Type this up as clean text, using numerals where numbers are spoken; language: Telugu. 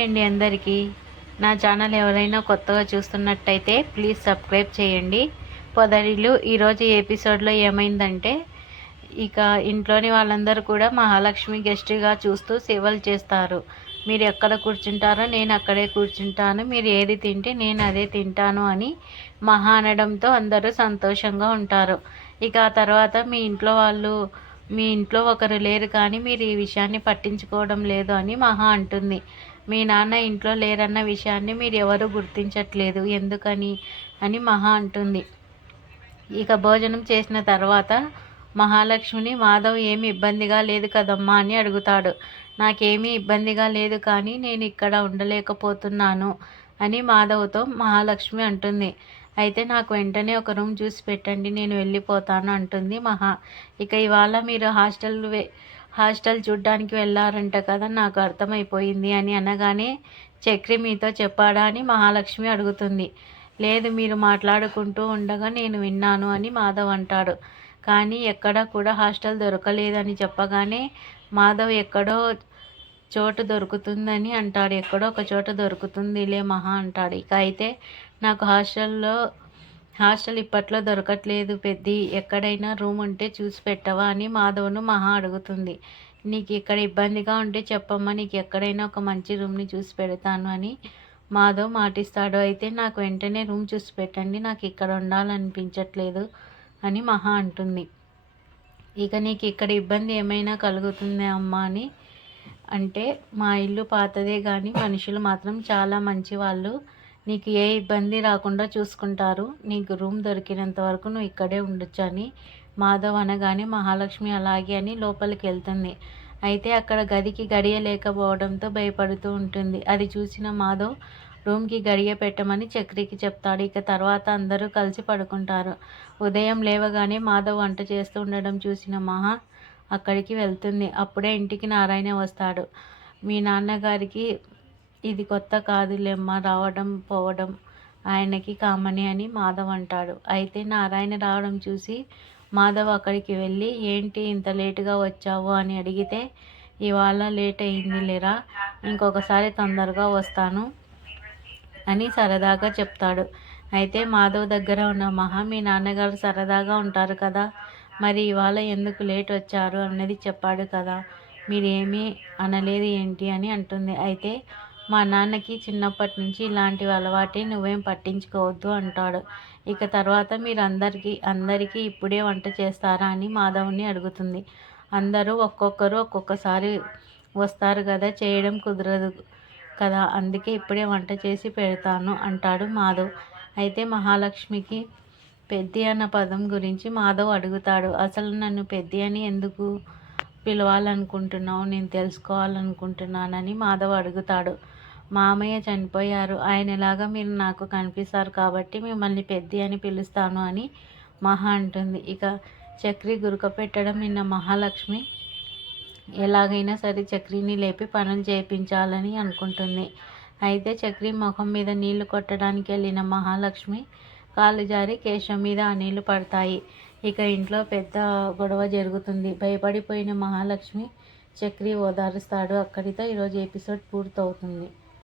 అండి అందరికీ నా ఛానల్ ఎవరైనా కొత్తగా చూస్తున్నట్టయితే ప్లీజ్ సబ్స్క్రైబ్ చేయండి. పొదరిల్లు ఈరోజు ఎపిసోడ్లో ఏమైందంటే, ఇక ఇంట్లోని వాళ్ళందరూ కూడా మహాలక్ష్మి గెస్ట్గా చూస్తూ సేవలు చేస్తారు. మీరు ఎక్కడ కూర్చుంటారో నేను అక్కడే కూర్చుంటాను, మీరు ఏది తింటే నేను అదే తింటాను అని మహా అనడంతో అందరూ సంతోషంగా ఉంటారు. ఇక ఆ తర్వాత మీ ఇంట్లో ఒకరు లేరు కానీ మీరు ఈ విషయాన్ని పట్టించుకోవడం లేదు అని మహా అంటుంది. మీ నాన్న ఇంట్లో లేరన్న విషయాన్ని మీరు ఎవరు గుర్తించట్లేదు ఎందుకని అని మహా అంటుంది. ఇక భోజనం చేసిన తర్వాత మహాలక్ష్మిని మాధవ్ ఏమి ఇబ్బందిగా లేదు కదమ్మా అని అడుగుతాడు. నాకేమీ ఇబ్బందిగా లేదు కానీ నేను ఇక్కడ ఉండలేకపోతున్నాను అని మాధవ్తో మహాలక్ష్మి అంటుంది. అయితే నాకు వెంటనే ఒక రూమ్ చూసి పెట్టండి, నేను వెళ్ళిపోతాను అంటుంది మహా. ఇక ఇవాళ మీరు హాస్టల్ చూడ్డానికి వెళ్ళారంట కదా, నాకు అర్థమైపోయింది అని అనగానే, చక్రి మీతో చెప్పాడా అని మహాలక్ష్మి అడుగుతుంది. లేదు, మీరు మాట్లాడుకుంటూ ఉండగా నేను విన్నాను అని మాధవ్ అంటాడు. కానీ ఎక్కడా కూడా హాస్టల్ దొరకలేదని చెప్పగానే మాధవ్ ఎక్కడో చోటు దొరుకుతుందని అంటాడు. ఎక్కడో ఒక చోట దొరుకుతుందిలే మహా అంటాడు. ఇక అయితే నాకు హాస్టల్ ఇప్పట్లో దొరకట్లేదు పెద్ది, ఎక్కడైనా రూమ్ ఉంటే చూసి పెట్టవా అని మాధవ్ను మహా అడుగుతుంది. నీకు ఇక్కడ ఇబ్బందిగా ఉంటే చెప్పమ్మా, నీకు ఎక్కడైనా ఒక మంచి రూమ్ని చూసి పెడతాను అని మాధవ్ మాటిస్తాడు. అయితే నాకు వెంటనే రూమ్ చూసి పెట్టండి, నాకు ఇక్కడ ఉండాలనిపించట్లేదు అని మహా అంటుంది. ఇక నీకు ఇక్కడ ఇబ్బంది ఏమైనా కలుగుతుందా అమ్మా అని అంటే, మా ఇల్లు పాతదే కానీ మనుషులు మాత్రం చాలా మంచి వాళ్ళు, నీకు ఏ ఇబ్బంది రాకుండా చూసుకుంటారు, నీకు రూమ్ దొరికినంత వరకు నువ్వు ఇక్కడే ఉండొచ్చు అని మాధవ్ అనగానే మహాలక్ష్మి అలాగే అని లోపలికి వెళ్తుంది. అయితే అక్కడ గదికి గడియ లేకపోవడంతో భయపడుతూ ఉంటుంది. అది చూసిన మాధవ్ రూమ్కి గడియ పెట్టమని చక్రికి చెప్తాడు. ఇక తర్వాత అందరూ కలిసి పడుకుంటారు. ఉదయం లేవగానే మాధవ్ వంట చేస్తూ ఉండడం చూసిన మహా అక్కడికి వెళ్తుంది. అప్పుడే ఇంటికి నారాయణ వస్తాడు. మీ నాన్నగారికి ఇది కొత్త కాదులేమ్మా, రావడం పోవడం ఆయనకి కామనే అని మాధవ్ అంటాడు. అయితే నారాయణ రావడం చూసి మాధవ్ అక్కడికి వెళ్ళి, ఏంటి ఇంత లేటుగా వచ్చావు అని అడిగితే, ఇవాళ లేట్ అయింది లేరా, ఇంకొకసారి తొందరగా వస్తాను అని సరదాగా చెప్తాడు. అయితే మాధవ్ దగ్గర ఉన్న మహా, మీ నాన్నగారు సరదాగా ఉంటారు కదా, మరి ఇవాళ ఎందుకు లేట్ వచ్చారు అన్నది చెప్పాడు కదా, మీరేమీ అనలేదు ఏంటి అని అంటుంది. అయితే మా నాన్నకి చిన్నప్పటి నుంచి ఇలాంటివి అలవాటే, నువ్వేం పట్టించుకోవద్దు అంటాడు. ఇక తర్వాత మీరు అందరికీ ఇప్పుడే వంట చేస్తారా అని మాధవ్ని అడుగుతుంది. అందరూ ఒక్కొక్కరు ఒక్కొక్కసారి వస్తారు కదా, చేయడం కుదరదు కదా, అందుకే ఇప్పుడే వంట చేసి పెడతాను అంటాడు మాధవ్. అయితే మహాలక్ష్మికి పెద్ది అన్న పదం గురించి మాధవ్ అడుగుతాడు. అసలు నన్ను పెద్ది అని ఎందుకు పిలవాలనుకుంటున్నావు, నేను తెలుసుకోవాలనుకుంటున్నానని మాధవ్ అడుగుతాడు. మామయ్య చనిపోయారు, ఆయనలాగా మీరు నాకు కనిపిస్తారు కాబట్టి మిమ్మల్ని పెద్ది అని పిలుస్తాను అని మహా అంటుంది. ఇక చక్రి గురక పెట్టడం విన్న మహాలక్ష్మి ఎలాగైనా సరే చక్రిని లేపి పనులు చేయించాలని అనుకుంటుంది. అయితే చక్రి ముఖం మీద నీళ్లు కొట్టడానికి వెళ్ళిన మహాలక్ష్మి కాలు జారి కేశం మీద ఆ నీళ్లు పడతాయి. ఇక ఇంట్లో పెద్ద గొడవ జరుగుతుంది. భయపడిపోయిన మహాలక్ష్మి చక్రి ఓదారుస్తాడు. అక్కడితో ఈరోజు ఎపిసోడ్ పూర్తవుతుంది.